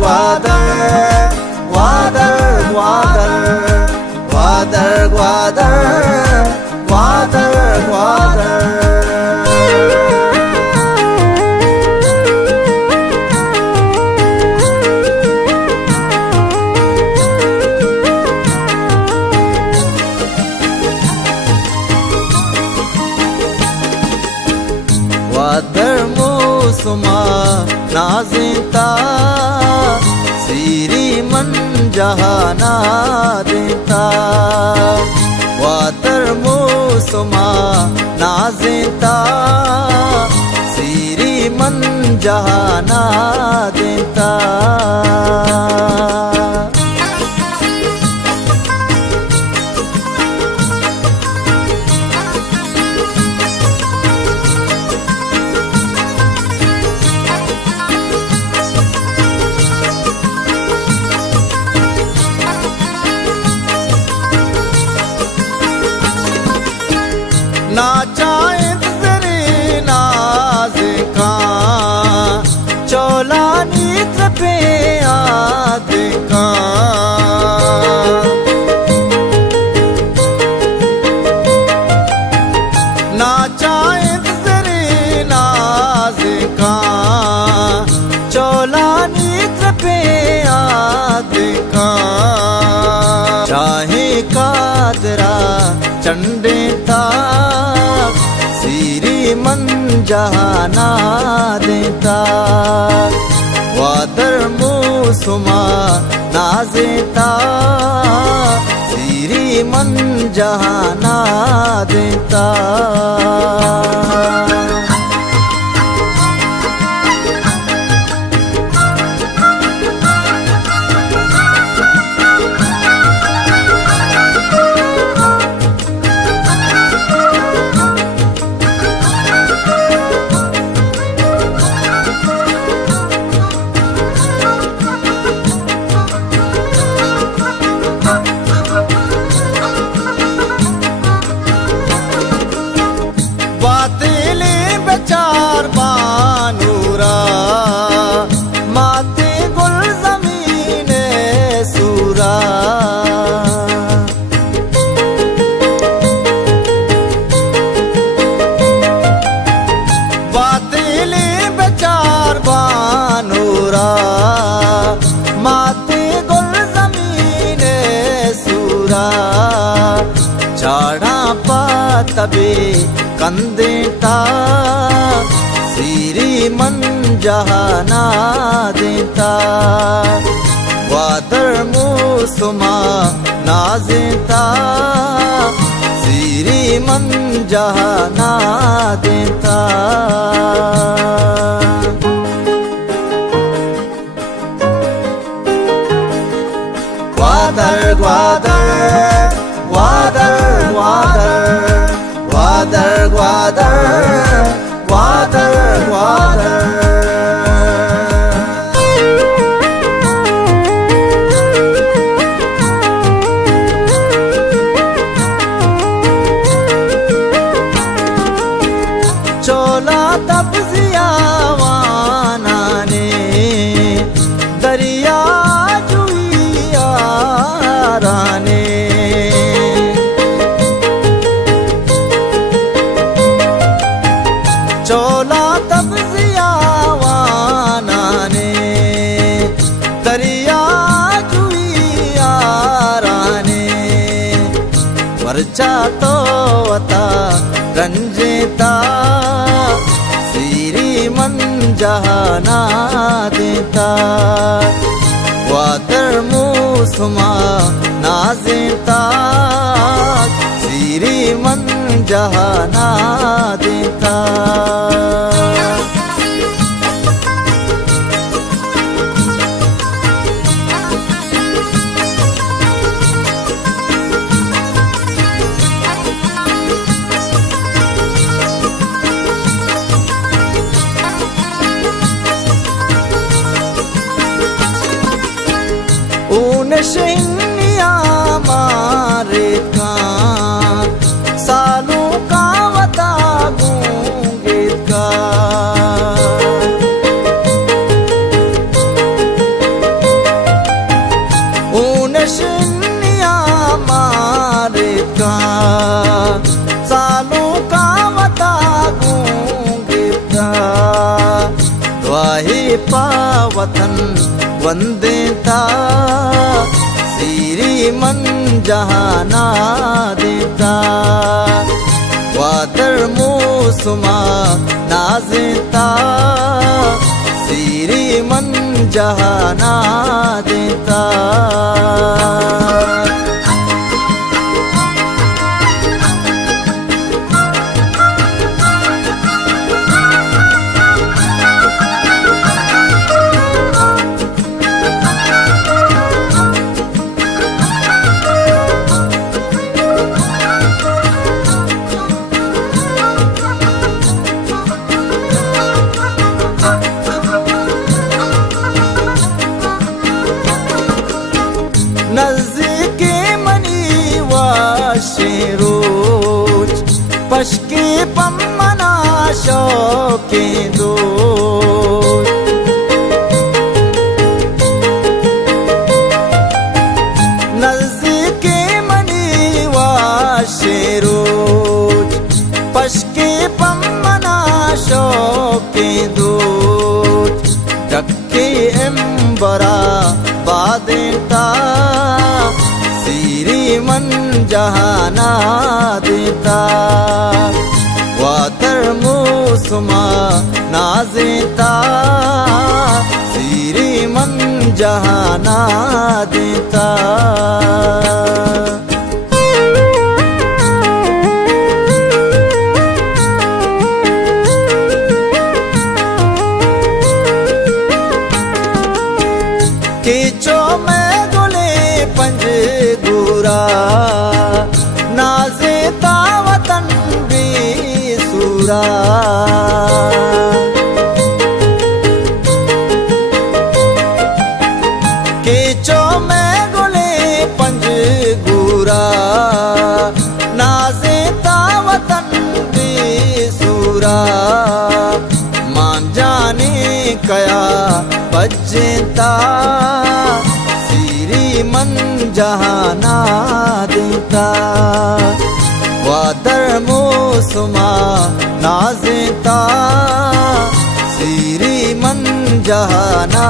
ग्वादर ग्वादर ग्वादर ग्वादर ग्वादर ग्वादर ग्वादर मौसमा नाज़िता सीरी मन जहाना देता ग्वादर मौसमा नाज़िता सीरी मन जहाना देता ना चाहे तेरे नाज का चोला नीत्र पे याद का ना चाहे तेरे नाज का चोला नीत्र पे याद का चाहे कादरा चंडेता सीरी मन जहाना देता ग्वादर मौसमा नाज़िता सीरी मन जहाना देता बातेले बेचार बानूरा माते गुल ज़मीने सूरा बातेले बेचार बानूरा माते गुल ज़मीने सूरा चाड़ा पातबे कंदेता सीरी मन जहाना देता ग्वादर मौसमा नाज़िता सीरी मन जहाना देता ग्वादर ग्वादर ग्वादर ग्वादर ग्वादर ग्वादर ग्वादर ग्वादर चोला तपजिया वाना ने दरिया जुइया राने चोला तपजिया वाना ने दरिया जुइया राने वर्चा तो वता गंजेता सीरी मन जहाना देता ग्वादर मौसमा नाज़िता सीरी मन जहाना देता शनिया मारे का सालों का वता पावतन वंदेता श्रीमन जहाना देता वादर मौसमा नाजेता श्रीमन जहाना देता नज़दीके मनी वाशे रोज पशके पम्मना शौके दो नज़दीके मनी वाशे रोज पशके पम्मना शौके दो डक्के एम्बरा बादेता श्रीमन जहाना देता वातर मौसमा नाजेता श्रीमन जहाना देता केचो में गुले पंज गुरा नाजे तावतन भी सूरा केचो में गुले पंज गुरा नाजे तावतन भी सूरा मान जाने कया बजेता श्रीमन जहाना देता वादर मौसमा नाजेता श्रीमन जहाना